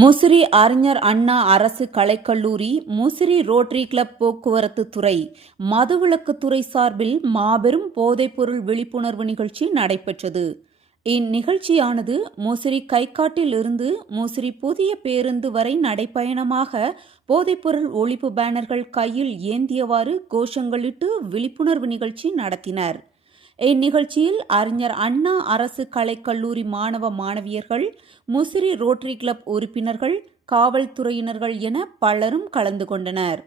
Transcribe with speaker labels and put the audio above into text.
Speaker 1: முசிறி அறிஞர் அண்ணா அரசு கலைக்கல்லூரி முசிறி ரோட்டரி கிளப் போக்குவரத்து துறை மதுவிலக்குத்துறை சார்பில் மாபெரும் போதைப்பொருள் விழிப்புணர்வு நிகழ்ச்சி நடைபெற்றது. இந்நிகழ்ச்சியானது முசிறி கைக்காட்டில் இருந்து முசிறி புதிய பேருந்து வரை நடைப்பயணமாக போதைப்பொருள் ஒழிப்பு பேனர்கள் கையில் ஏந்தியவாறு கோஷங்களிட்டு விழிப்புணர்வு நிகழ்ச்சி நடத்தினர். இந்நிகழ்ச்சியில் அறிஞர் அண்ணா அரசு கலைக்கல்லூரி மாணவ மாணவியர்கள் முசிறி ரோட்டரி கிளப் உறுப்பினர்கள் காவல்துறையினர்கள் என பலரும் கலந்து கொண்டனர்.